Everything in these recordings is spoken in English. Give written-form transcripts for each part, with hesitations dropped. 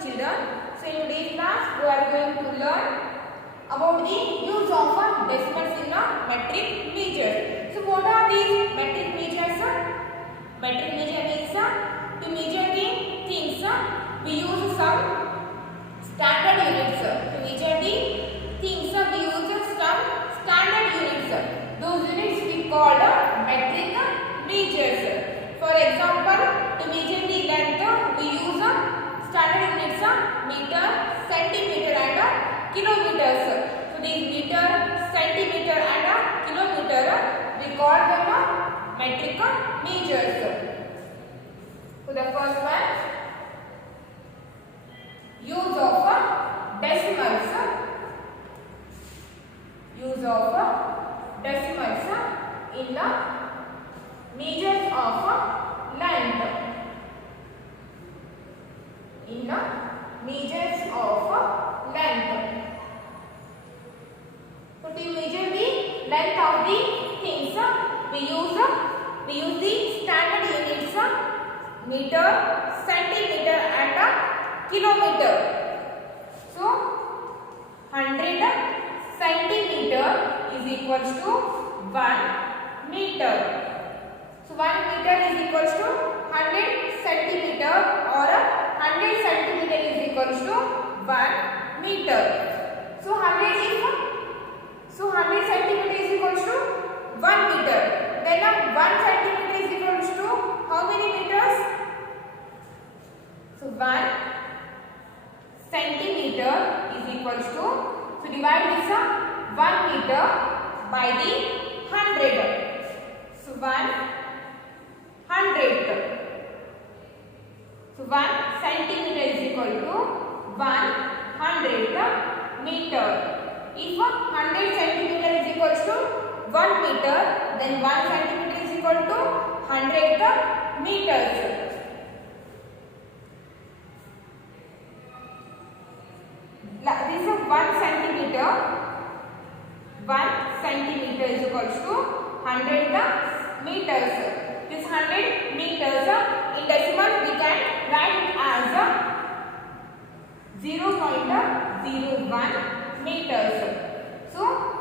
children. So in today's class we are going to learn about the use of decimals in metric measures. So what are these metric measures? Metric measure means to measure the things we use some standard units. To measure the things we use some standard units. Those units we call metric measures. For example, to measure the length we use standard units meter, centimeter and kilometers. So these meter, centimeter and kilometer we call them metric measures. So the first one, use of decimals. Use of decimals in the measures of length. In the measures of length. So to measure the length of the things, we use the standard units meter, centimeter and kilometer. So 100 centimeter is equals to 1 meter. So 1 meter is equals to 100 centimeter or 100 centimeter is equals to 1 meter. So 100 centimeter is equals to 1 meter. Then 1 centimeter is equals to how many meters? So 1 centimeter is equals to, so divide this 1 meter by the 100. So 100th. So 1 centimeter is equal to 100th meter. If 100 centimeter is equal to 1 meter, then 1 centimeter is equal to 100th meters. This is 1 centimeter. 1 centimeter is equal to 100 meters. This 100 meters in decimal we can write it as 0.01 meters. So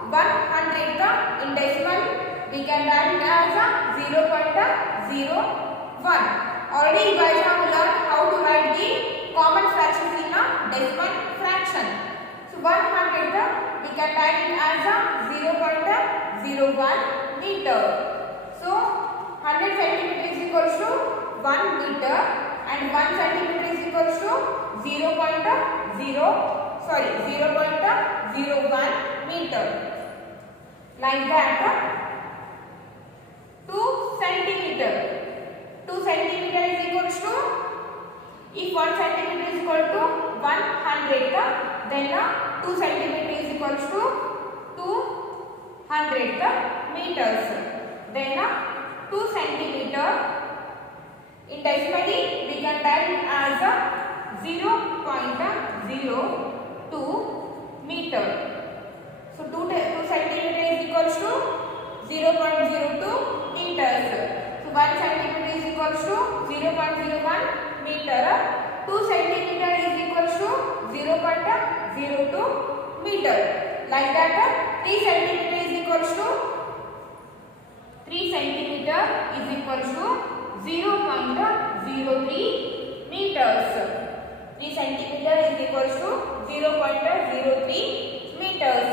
100th in decimal we can write it as 0.01. Already you guys have learned how to write the common fractions in a decimal fraction. So 100th we can write it as 0.01 meter. So 100 centimeter is equals to 1 meter and 1 centimeter is equals to 0.01 meter. Like that, 2 centimeter. 2 centimeter is equals to, if 1 centimeter is equal to 100th, then 2 centimeter is equals to 200th meters. Then 2 centimeter in decimally we can write it as 0.02 meter. So 2 centimeter is equals to 0.02 meters. So 1 centimeter is equals to 0.01 meter. 2 centimeter is equals to 0.02 meter. Like that, 3 centimeter is equals to 3 centimeter is equals to 0.03 meters. 3 centimeter is equals to 0.03 meters.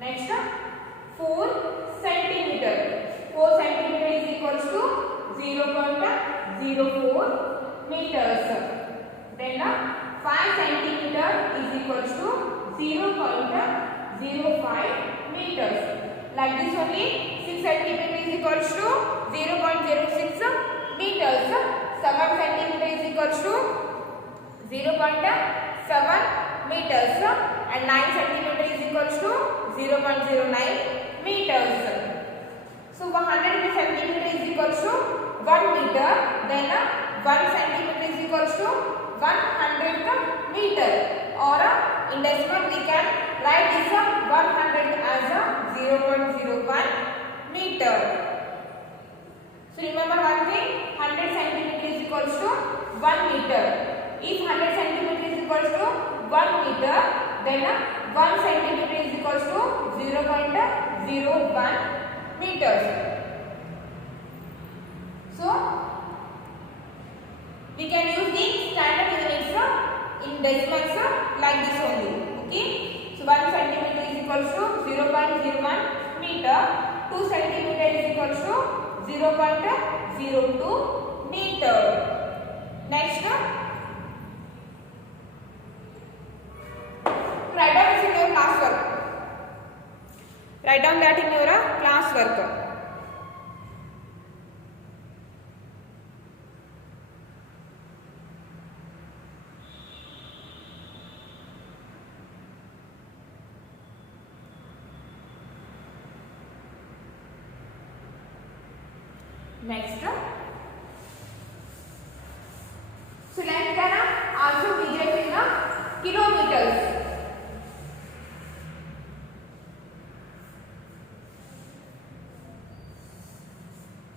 Next, 4 centimeter. 4 centimeter is equals to 0.04 meters. Then 5 centimeter is equals to 0.05 meters. Like this only, 6 centimeter is equals to 0.06 meters. 7 centimeter is equals to 0.7 meters and 9 centimeter is equals to 0.09 meters. So 100 centimeter is equals to 1 meter, then 1 centimeter is equals to 100th meter, or in decimal we can write this 100 as 0.01 meter. So remember one thing, 100 centimeter is equals to 1 meter. If 100 centimeter is equals to 1 meter, then 1 centimeter is equals to 0.01 meters. So we can use the standard units in decimals like this only. Okay. So 1 centimeter is equals to 0.01 meter. 2 centimeter is equals to 0.02 meter. Next, write down this in your class work. Write down that in your class work. Next, so length can also measured in kilometers.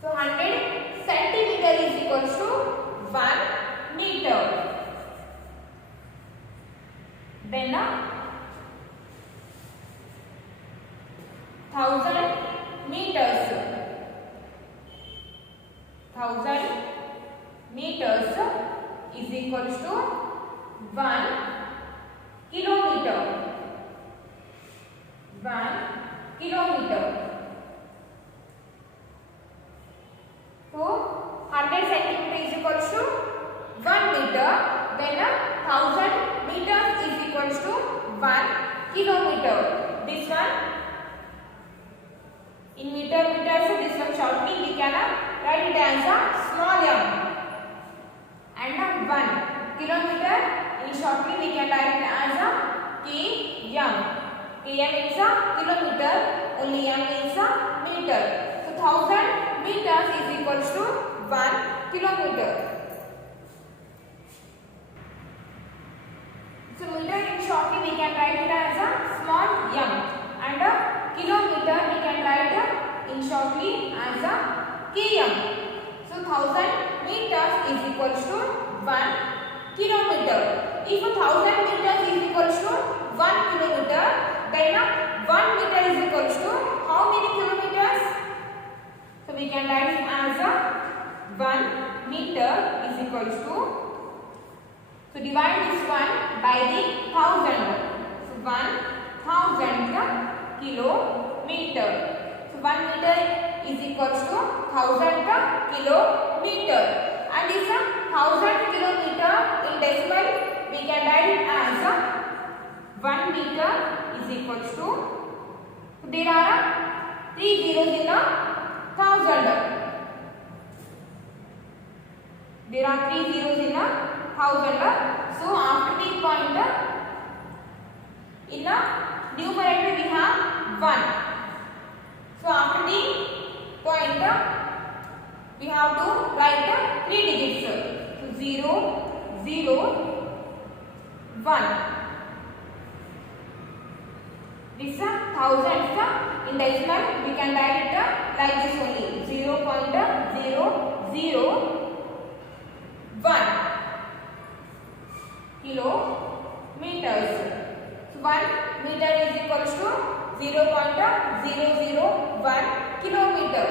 So 100 centimeter is equals to 1 meter. Then 1000 meters. 1000 meters is equals to 1 kilometer. 1 kilometer. So 100 centimeter is equals to 1 meter. Then 1000 meters is equals to 1 kilometer. This one in meters, this one shortly we can write it as a small m, and 1 kilometer in shortly we can write it as a km. Km is a kilometer, only m is a meter. So 1000 meters is equals to 1 kilometer. So meter in shortly we can write it as a small m, and kilometer we can write in shortly as a km. So 1000 meters is equals to 1 kilometer. If 1000 meters is equals to 1 kilometer, then 1 meter is equals to how many kilometers? So we can write it as 1 meter is equals to, so divide this one by the 1000. So 1000 kilometer. So 1 meter is equals to 1000 kilometer, and this 1000 kilometer in decimal we can write it as 1 meter is equals to, there are 3 zeros in 1000. There are 3 zeros in 1000. So after the point in the numerator we have 1. So after the point we have to write 3 digits. So 0, 0, 1. This 1000 in decimal we can write it like this only, 0.001 kilometers. So 1 meter is equals to 0.001 kilometer.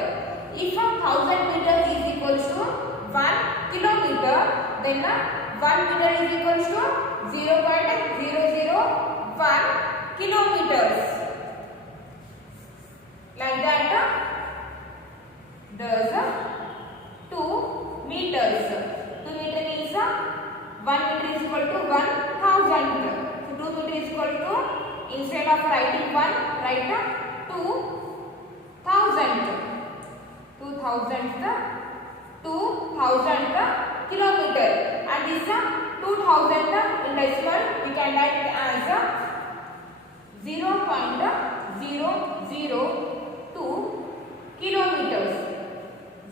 If 1000 meters is equals to 1 kilometer, then 1 meter is equals to 0.001 kilometers. Like that, does 2 meters. 2 meter is 1 meter is equal to 1000. So 2 meter is equal to, instead of writing 1, write 2000. 2000 kilometer, and this 2000 in decimal we can write it as 0.002 kilometers.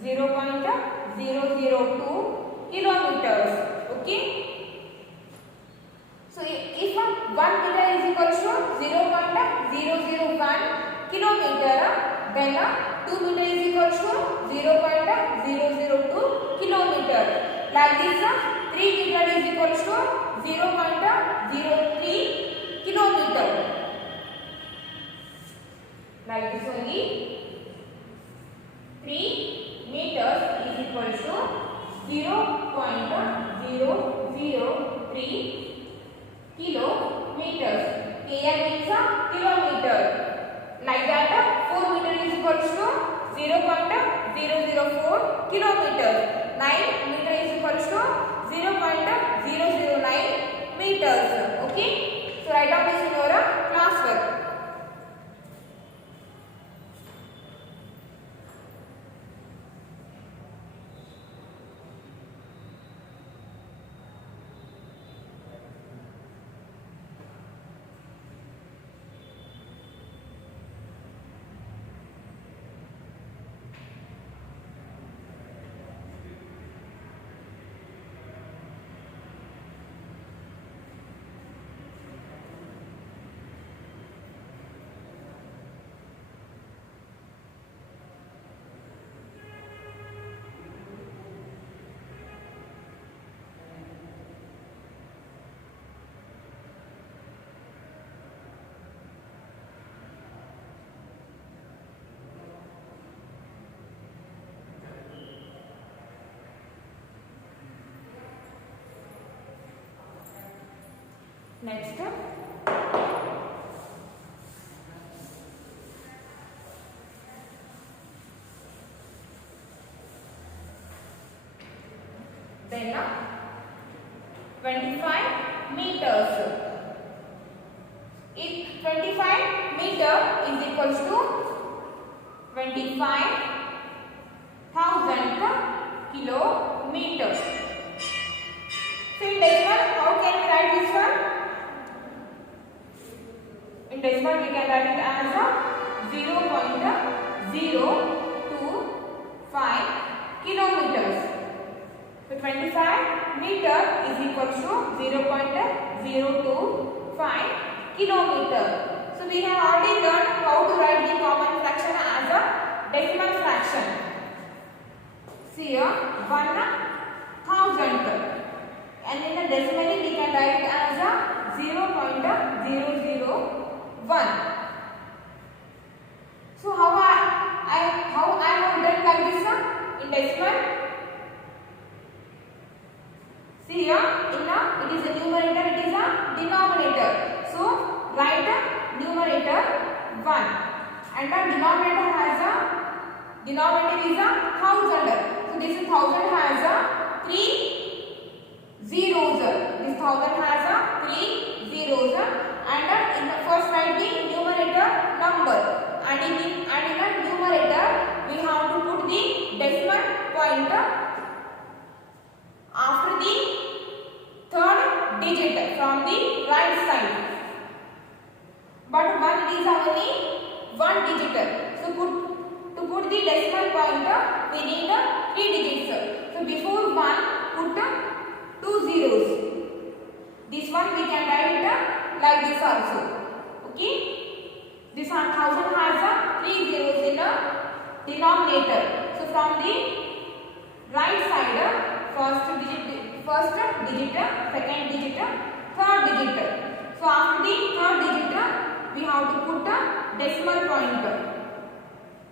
0.002 kilometers. Okay. So if 1 meter is equals to 0.001 kilometer, then 2 meter is equals to 0.002 kilometer. Like this 3 meter is equals to 0.03 kilometer. Like this only, 3 meters is equals to 0.003 kilometers. Here means a kilometer. Like that, 4 meter is equals to 0.004 kilometers. 9 meter is equals to 0.009 meters. Okay. So write down this in your classwork. Next, then 25 meters. If 25 meter is equals to 25,000 kilometers. So in decimal, how can we write this one? In decimal, we can write it as 0.025 kilometers. So 25 meter is equals to 0.025 kilometer. So we have already learned how to write the common fraction as a decimal fraction. See here, 1,000. And in the decimally we can write it as a 0.001. So how I have written like this in decimal? See here, it is a numerator, it is a denominator. So write numerator 1, and the denominator is a 1000. So this 1000 has a 3 zeros. This 1000 has a 3 zeros, and in the first write the numerator number, and in the numerator we have to put the decimal point after the third digit from the right side. But 1 is only 1 digit. So to put the decimal point we need 3 digits. So before 1 put 2 zeros. This one we can write it like this also. Okay. This 1000 has 3 zeros in a denominator. So from the right side, first digit, second digit, third digit. So after the third digit, we have to put a decimal point.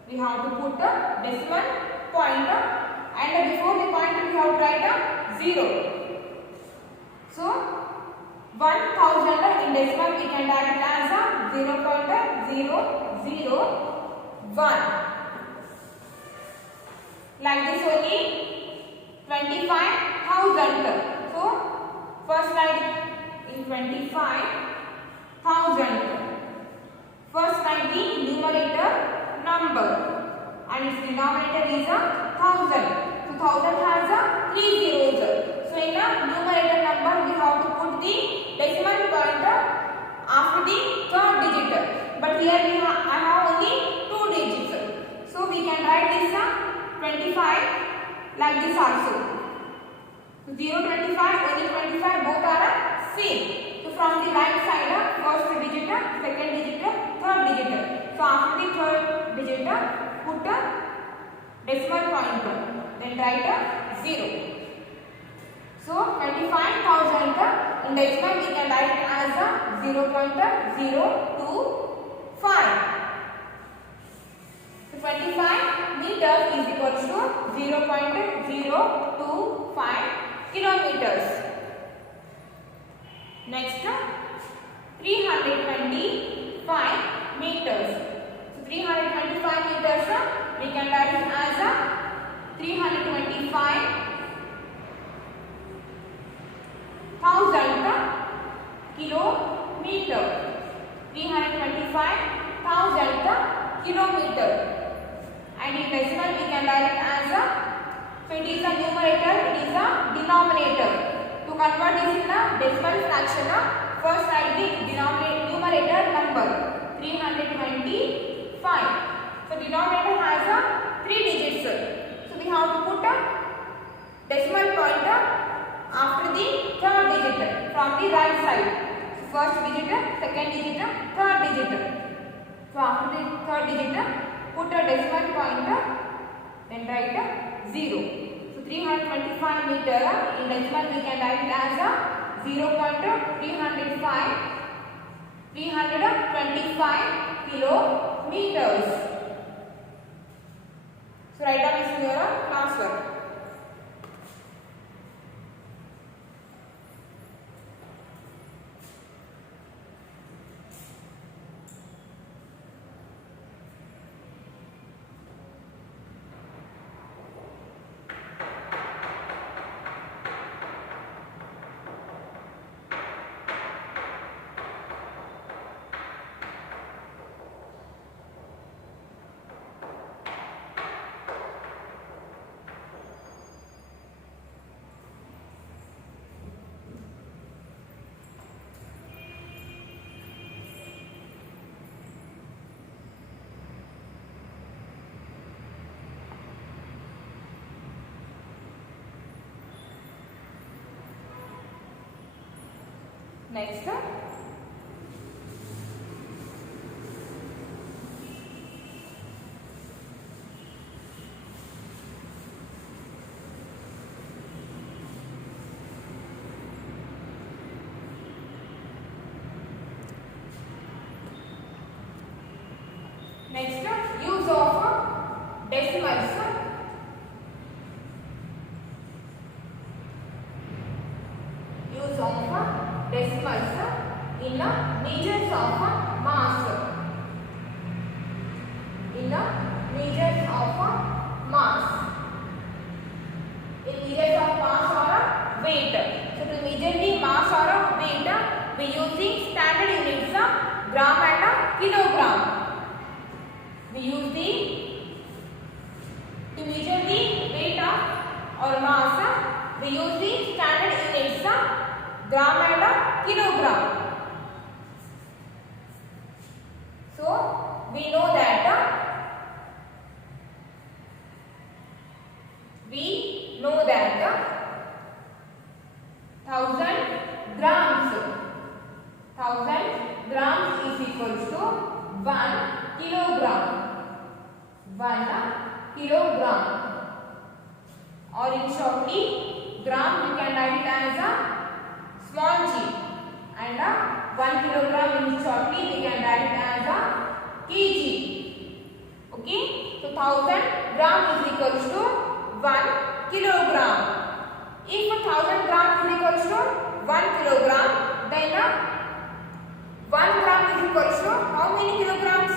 We have to put a decimal point, and before the point we have to write a 0. So 1000 in decimal we can write it as a 0.001. Like this only 25,000. So first write in 25,000. First write the numerator number, and its denominator is 1000. So 1000 has 3 zeros. So in a numerator number we have to put the decimal point after the third digit. But here I have only 2 digits. So we can write this 25 like this also. So 0, 25, only 25, both are same. So from the right side, first digit, second digit, third digit. So after the third digit, put a decimal point. Then write a 0. So 25,000 in decimal we can write it as a 0.025. So 25 meters is equal to 0.025 kilometers. Next 325 meters. So 325 meters we can write it as a 325,000 kilometer. 325,000 kilometer. And in decimal we can write it as a, so it is a numerator, it is a denominator. To convert this in a decimal fraction, first write the numerator number 325. So denominator has a 3 digits. So we have to put a decimal point after the third digit from the right side. So first digit, second digit, third digit. So after the third digit, put a decimal point, then write 0. So 325 meter in decimal we can write it as a 0.325 kilometers. So write down this in your classwork. Next, use of decimals. Use of decimals in measures of mass. In measures of mass. In measures of mass or weight. So to measure the mass or weight, we use the standard units gram and kilogram. We use to measure the weight or mass, we use the standard units gram and kilogram. So we know that 1000 grams is equal to 1 kilogram. 1 kilogram. Or in shortly, gram we can write it as a small g, and 1 kilogram in shortly we can write it as a kg. Okay, so 1000 gram is equal to 1 kilogram. If 1000 gram is equal to 1 kilogram, then 1 gram is equal to how many kilograms?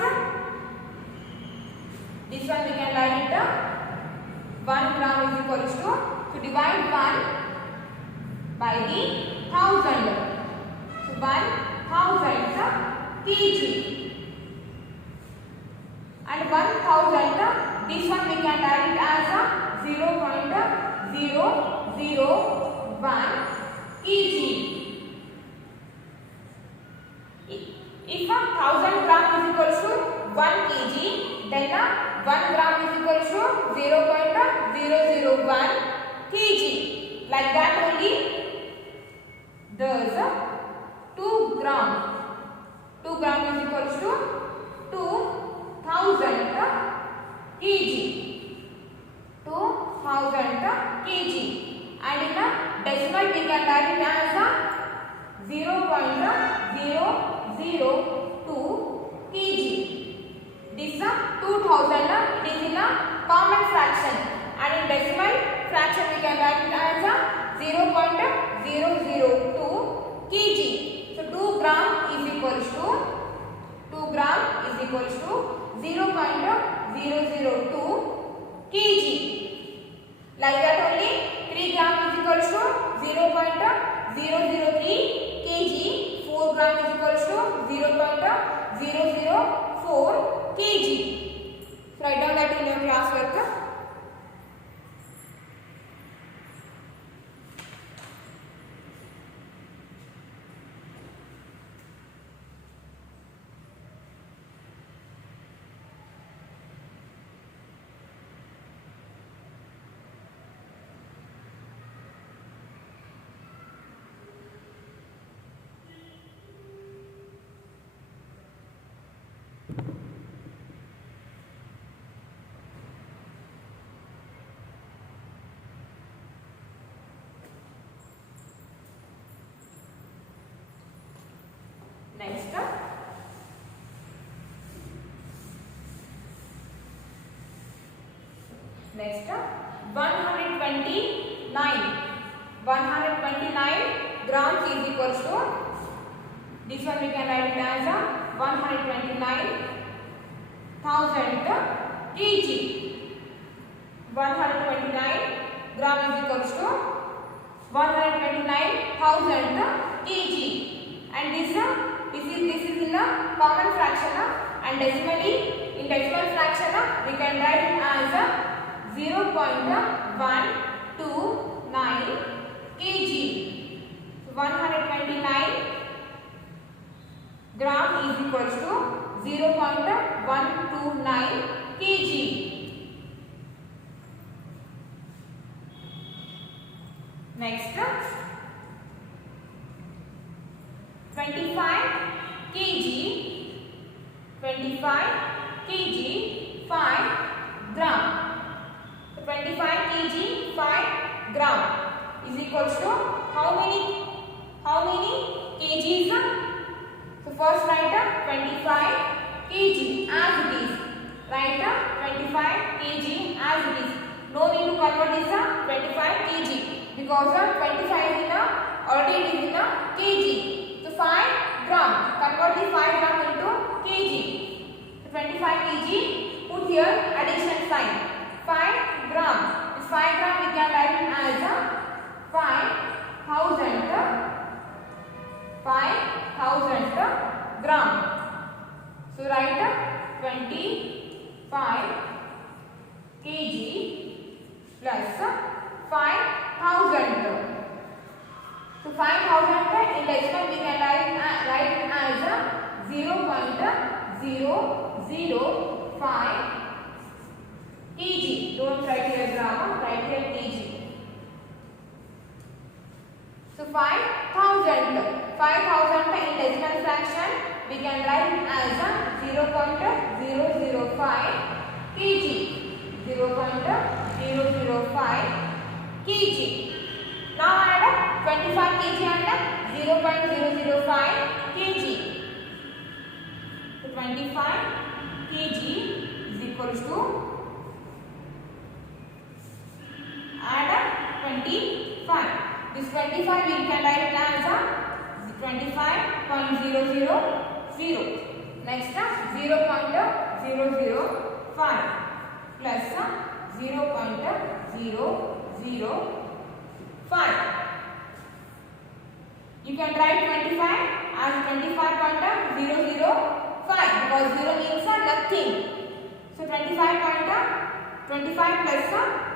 This one we can write it 1 gram is equal to divide 1 by the 1000. So 1000 kg. And 1000, this one we can write it as 0.001 kg. If 1000 gram is equal to 1 kg, then 1 gram is equal to 0.001 kg. Like that only, thus 2 gram. 2 gram is equal to 2000 kg. 2000 kg. And in decimal we can write it as a 0.002 kg. This is a 2000. It is in a common fraction, and in decimal fraction we can write it as a 0.002 kg. So 2 gram is equals to 0.002 kg. Like that only 3 gram is equals to 0.003 kg. 4 gram is equals to 0.004 kg. So write down that in your class work. Next, 129 grams is equals to, this one we can write it as a 129,000 kg. 129 gram is equals to 129,000 kg, and this is in a common fraction, and decimally in decimal fraction we can write it as a 0.129 kg. 129 gram is equals to 0.129 kg. Next, 25 kg 5 gram. 25 kg 5 gram is equals to how many kgs? So first write 25 kg as it is. Write 25 kg as it is. No need to convert this 25 kg because 25 is in already it is in kg. So 5 gram, convert the 5 gram into kg. So 25 kg, put here addition sign. 5 gram. This 5 gram we can write it as 5,000 gram. So write 25 kg plus 5,000. So 5,000 in decimal we can write it as 0.005 kg. Don't write here gram, write here kg. So 5,000 in decimal fraction we can write it as 0.005 kg. 0.005 kg. Now add 25 kg and 0.005 kg. So 25 kg is equals to, add 25. This 25 we can write it as 25.000. Next 0.005 plus 0.005. You can write 25 as 25.005 because 0 means nothing. So 25 plus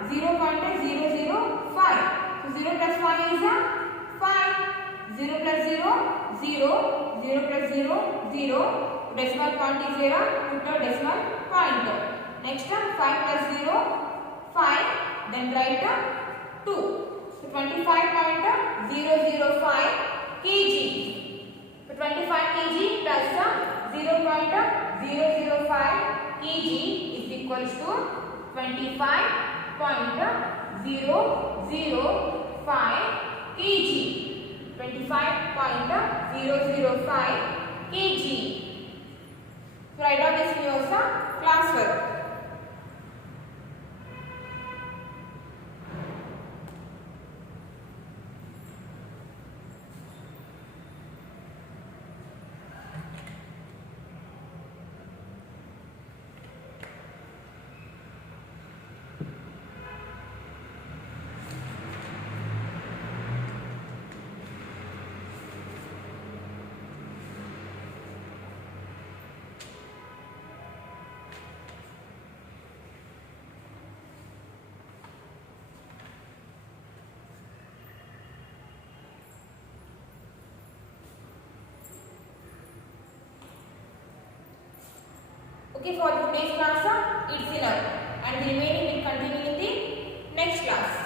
0.005. So 0 plus 5 is 5. 0 plus 0, 0. 0 plus 0, 0. Decimal point is there. Put the decimal point. Next 5 plus 0, 5. Then write 2. So 25.005 kg. So 25 kg plus 0.005 kg is equals to 25.005 kg. 25.005 kg. Write down this in your class work. Okay, for today's class, it's enough, and the remaining will continue in the next class.